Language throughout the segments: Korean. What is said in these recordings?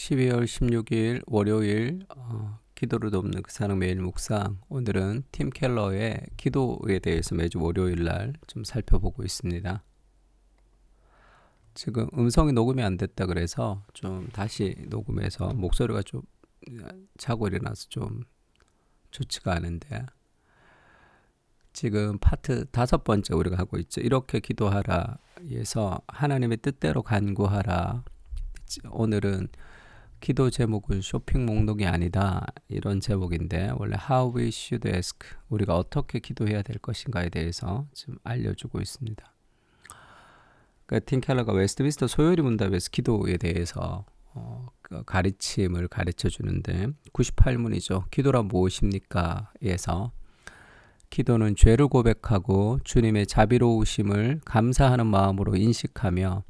12월 16일 월요일 기도를 돕는 그 사람 매일 묵상. 오늘은 팀 켈러의 기도에 대해서 매주 월요일 날 좀 살펴보고 있습니다. 지금 음성이 녹음이 안 됐다 그래서 좀 다시 녹음해서 목소리가 좀 자고 일어나서 좀 좋지가 않은데, 지금 파트 5번째 우리가 하고 있죠. 이렇게 기도하라에서 하나님의 뜻대로 간구하라. 오늘은 기도 제목은 쇼핑 목록이 아니다, 이런 제목인데, 원래 How we should ask, 우리가 어떻게 기도해야 될 것인가에 대해서 좀 알려주고 있습니다. 팀 켈러가 웨스트민스터 소요리 문답에서 기도에 대해서 가르침을 가르쳐 주는데, 98문이죠. 기도란 무엇입니까? 에서 기도는 죄를 고백하고 주님의 자비로우심을 감사하는 마음으로 인식하며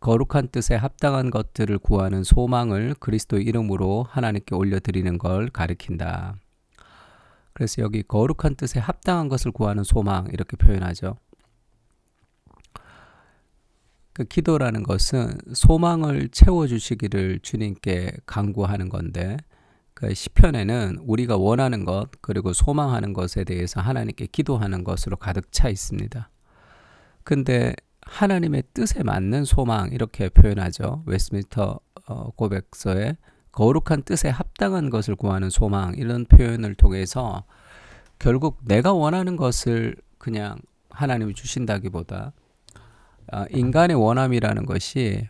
거룩한 뜻에 합당한 것들을 구하는 소망을 그리스도 이름으로 하나님께 올려드리는 걸 가리킨다. 그래서 여기 거룩한 뜻에 합당한 것을 구하는 소망, 이렇게 표현하죠. 그 기도라는 것은 소망을 채워주시기를 주님께 간구하는 건데, 그 시편에는 우리가 원하는 것 그리고 소망하는 것에 대해서 하나님께 기도하는 것으로 가득 차 있습니다. 근데 하나님의 뜻에 맞는 소망, 이렇게 표현하죠. 웨스트민스터 고백서에 거룩한 뜻에 합당한 것을 구하는 소망, 이런 표현을 통해서 결국 내가 원하는 것을 그냥 하나님이 주신다기보다 인간의 원함이라는 것이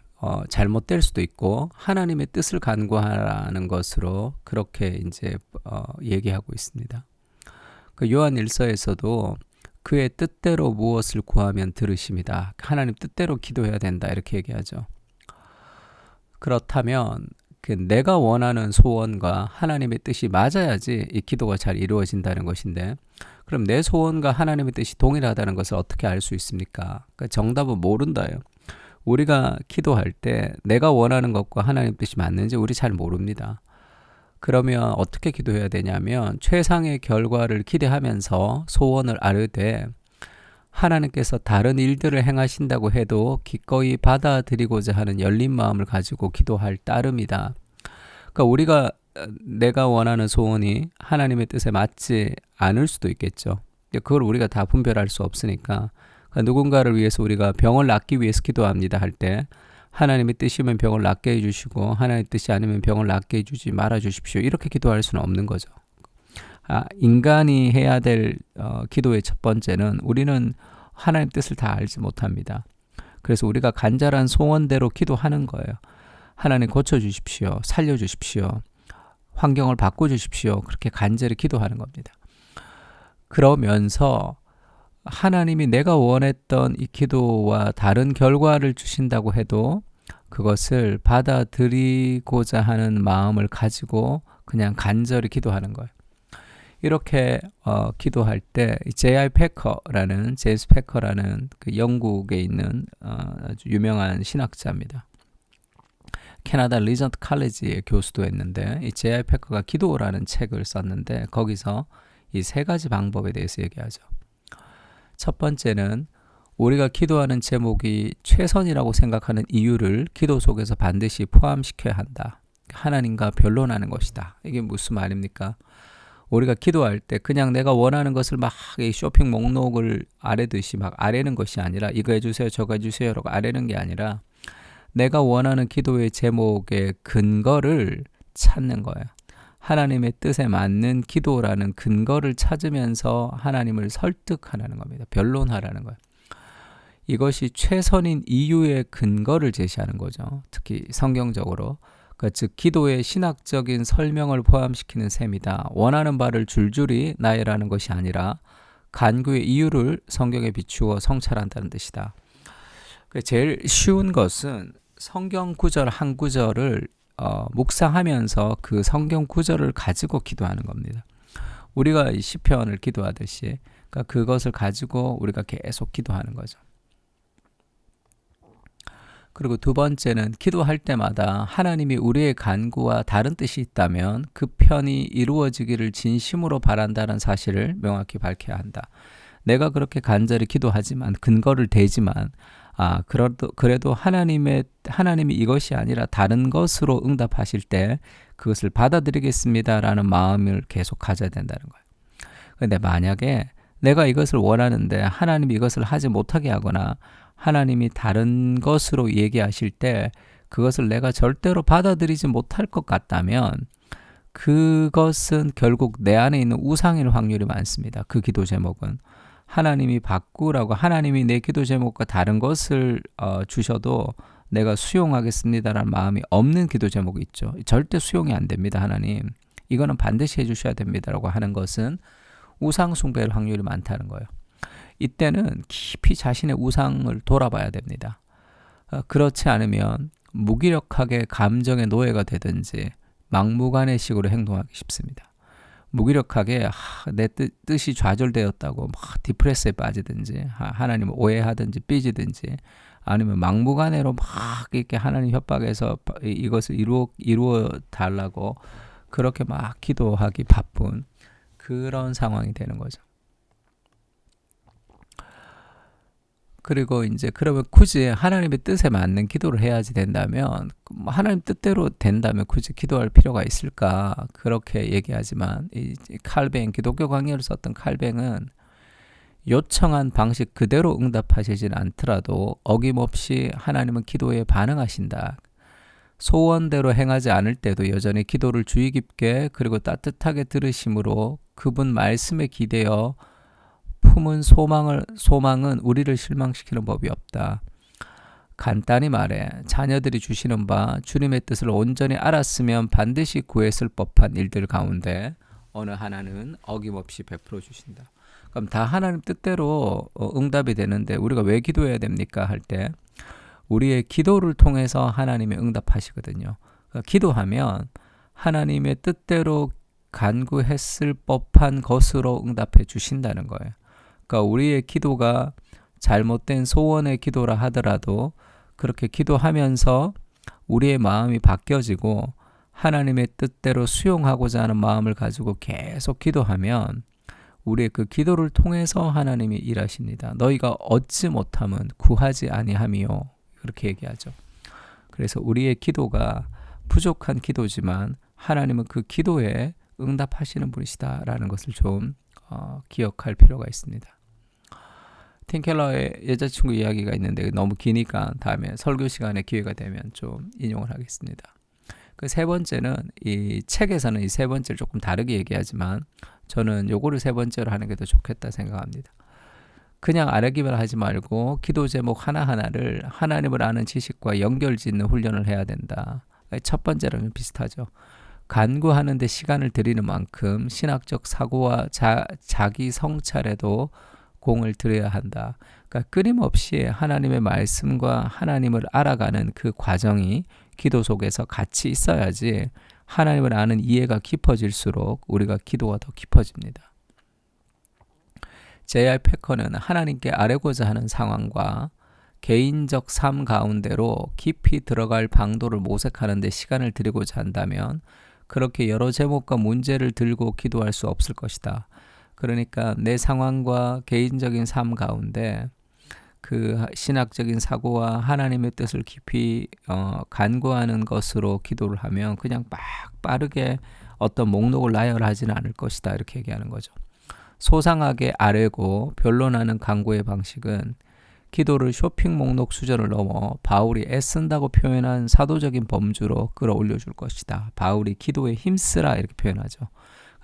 잘못될 수도 있고 하나님의 뜻을 간구하라는 것으로 그렇게 이제 얘기하고 있습니다. 그 요한 1서에서도 그의 뜻대로 무엇을 구하면 들으십니다. 하나님 뜻대로 기도해야 된다, 이렇게 얘기하죠. 그렇다면 내가 원하는 소원과 하나님의 뜻이 맞아야지 이 기도가 잘 이루어진다는 것인데, 그럼 내 소원과 하나님의 뜻이 동일하다는 것을 어떻게 알 수 있습니까? 그러니까 정답은 모른다요. 우리가 기도할 때 내가 원하는 것과 하나님의 뜻이 맞는지 우리 잘 모릅니다. 그러면 어떻게 기도해야 되냐면, 최상의 결과를 기대하면서 소원을 아뢰되 하나님께서 다른 일들을 행하신다고 해도 기꺼이 받아들이고자 하는 열린 마음을 가지고 기도할 따름이다. 그러니까 내가 원하는 소원이 하나님의 뜻에 맞지 않을 수도 있겠죠. 그걸 우리가 다 분별할 수 없으니까, 그러니까 누군가를 위해서 우리가 병을 낫기 위해서 기도합니다 할 때 하나님의 뜻이면 병을 낫게 해주시고 하나님의 뜻이 아니면 병을 낫게 해주지 말아 주십시오, 이렇게 기도할 수는 없는 거죠. 인간이 해야 될 기도의 첫 번째는 우리는 하나님 뜻을 다 알지 못합니다. 그래서 우리가 간절한 소원대로 기도하는 거예요. 하나님 고쳐주십시오, 살려주십시오, 환경을 바꿔주십시오, 그렇게 간절히 기도하는 겁니다. 그러면서 하나님이 내가 원했던 이 기도와 다른 결과를 주신다고 해도 그것을 받아들이고자 하는 마음을 가지고 그냥 간절히 기도하는 거예요. 이렇게 기도할 때 제임스 패커라는 그 영국에 있는 아주 유명한 신학자입니다. 캐나다 리전트 칼리지의 교수도 했는데, 이 제임스 패커가 기도라는 책을 썼는데 거기서 이 3가지 방법에 대해서 얘기하죠. 첫 번째는 우리가 기도하는 제목이 최선이라고 생각하는 이유를 기도 속에서 반드시 포함시켜야 한다. 하나님과 변론하는 것이다. 이게 무슨 말입니까? 우리가 기도할 때 그냥 내가 원하는 것을 막 쇼핑 목록을 아뢰듯이 막 아뢰는 것이 아니라, 이거 해주세요 저거 해주세요 라고 아뢰는 게 아니라 내가 원하는 기도의 제목의 근거를 찾는 거예요. 하나님의 뜻에 맞는 기도라는 근거를 찾으면서 하나님을 설득하라는 겁니다. 변론하라는 거예요. 이것이 최선인 이유의 근거를 제시하는 거죠. 특히 성경적으로. 즉 기도의 신학적인 설명을 포함시키는 셈이다. 원하는 바를 줄줄이 나열하는 것이 아니라 간구의 이유를 성경에 비추어 성찰한다는 뜻이다. 제일 쉬운 것은 성경 구절 한 구절을 묵상하면서 그 성경 구절을 가지고 기도하는 겁니다. 우리가 이 시편을 기도하듯이, 그러니까 그것을 가지고 우리가 계속 기도하는 거죠. 그리고 두 번째는 기도할 때마다 하나님이 우리의 간구와 다른 뜻이 있다면 그 편이 이루어지기를 진심으로 바란다는 사실을 명확히 밝혀야 한다. 내가 그렇게 간절히 기도하지만, 근거를 대지만 그래도 하나님이 이것이 아니라 다른 것으로 응답하실 때 그것을 받아들이겠습니다라는 마음을 계속 가져야 된다는 거예요. 근데 만약에 내가 이것을 원하는데 하나님이 이것을 하지 못하게 하거나 하나님이 다른 것으로 얘기하실 때 그것을 내가 절대로 받아들이지 못할 것 같다면 그것은 결국 내 안에 있는 우상일 확률이 많습니다. 그 기도 제목은 하나님이 바꾸라고 하나님이 내 기도 제목과 다른 것을 주셔도 내가 수용하겠습니다라는 마음이 없는 기도 제목이 있죠. 절대 수용이 안 됩니다. 하나님 이거는 반드시 해주셔야 됩니다라고 하는 것은 우상 숭배일 확률이 많다는 거예요. 이때는 깊이 자신의 우상을 돌아봐야 됩니다. 그렇지 않으면 무기력하게 감정의 노예가 되든지 막무가내식으로 행동하기 쉽습니다. 무기력하게 내 뜻이 좌절되었다고 막 디프레스에 빠지든지 하나님을 오해하든지 삐지든지 아니면 막무가내로 막 이렇게 하나님 협박해서 이것을 이루어 달라고 그렇게 막 기도하기 바쁜 그런 상황이 되는 거죠. 그리고 이제 그러면 굳이 하나님의 뜻에 맞는 기도를 해야지 된다면 하나님 뜻대로 된다면 굳이 기도할 필요가 있을까 그렇게 얘기하지만 이 칼뱅 기독교 강의를 썼던 칼뱅은 요청한 방식 그대로 응답하시진 않더라도 어김없이 하나님은 기도에 반응하신다. 소원대로 행하지 않을 때도 여전히 기도를 주의 깊게 그리고 따뜻하게 들으심으로 그분 말씀에 기대어 품은 소망은 우리를 실망시키는 법이 없다. 간단히 말해 자녀들이 주시는 바 주님의 뜻을 온전히 알았으면 반드시 구했을 법한 일들 가운데 어느 하나는 어김없이 베풀어 주신다. 그럼 다 하나님 뜻대로 응답이 되는데 우리가 왜 기도해야 됩니까? 할 때 우리의 기도를 통해서 하나님이 응답하시거든요. 그러니까 기도하면 하나님의 뜻대로 간구했을 법한 것으로 응답해 주신다는 거예요. 그러니까 우리의 기도가 잘못된 소원의 기도라 하더라도 그렇게 기도하면서 우리의 마음이 바뀌어지고 하나님의 뜻대로 수용하고자 하는 마음을 가지고 계속 기도하면 우리의 그 기도를 통해서 하나님이 일하십니다. 너희가 얻지 못함은 구하지 아니함이요. 그렇게 얘기하죠. 그래서 우리의 기도가 부족한 기도지만 하나님은 그 기도에 응답하시는 분이시다라는 것을 좀 기억할 필요가 있습니다. 팀 켈러의 여자친구 이야기가 있는데 너무 기니까 다음에 설교 시간에 기회가 되면 좀 인용을 하겠습니다. 그 세 번째는 이 책에서는 이 세 번째를 조금 다르게 얘기하지만 저는 요거를 세 번째로 하는 게 더 좋겠다 생각합니다. 그냥 아뢰기만 하지 말고 기도 제목 하나하나를 하나님을 아는 지식과 연결짓는 훈련을 해야 된다. 첫 번째랑 비슷하죠. 간구하는 데 시간을 들이는 만큼 신학적 사고와 자기 성찰에도 공을 들여야 한다. 그러니까 끊임없이 하나님의 말씀과 하나님을 알아가는 그 과정이 기도 속에서 같이 있어야지 하나님을 아는 이해가 깊어질수록 우리가 기도가 더 깊어집니다. J.I. 패커는 하나님께 아뢰고자 하는 상황과 개인적 삶 가운데로 깊이 들어갈 방도를 모색하는 데 시간을 들이고자 한다면 그렇게 여러 제목과 문제를 들고 기도할 수 없을 것이다. 그러니까 내 상황과 개인적인 삶 가운데 그 신학적인 사고와 하나님의 뜻을 깊이 간구하는 것으로 기도를 하면 그냥 빠르게 어떤 목록을 나열하지는 않을 것이다. 이렇게 얘기하는 거죠. 소상하게 아뢰고 변론하는 간구의 방식은 기도를 쇼핑 목록 수준을 넘어 바울이 애쓴다고 표현한 사도적인 범주로 끌어올려 줄 것이다. 바울이 기도에 힘쓰라 이렇게 표현하죠.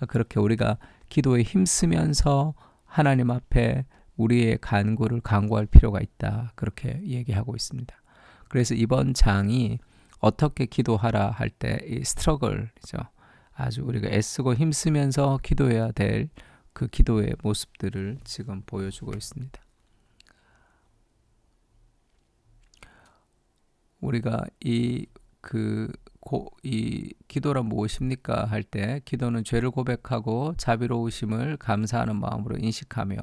그렇게 우리가 기도에 힘쓰면서 하나님 앞에 우리의 간구를 간구할 필요가 있다. 그렇게 얘기하고 있습니다. 그래서 이번 장이 어떻게 기도하라 할 때 이 스트러글이죠. 아주 우리가 애쓰고 힘쓰면서 기도해야 될 그 기도의 모습들을 지금 보여주고 있습니다. 우리가 이 기도란 무엇입니까? 할 때 기도는 죄를 고백하고 자비로우심을 감사하는 마음으로 인식하며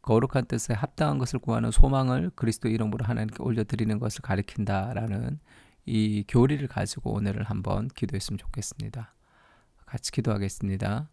거룩한 뜻에 합당한 것을 구하는 소망을 그리스도 이름으로 하나님께 올려드리는 것을 가리킨다라는 이 교리를 가지고 오늘을 한번 기도했으면 좋겠습니다. 같이 기도하겠습니다.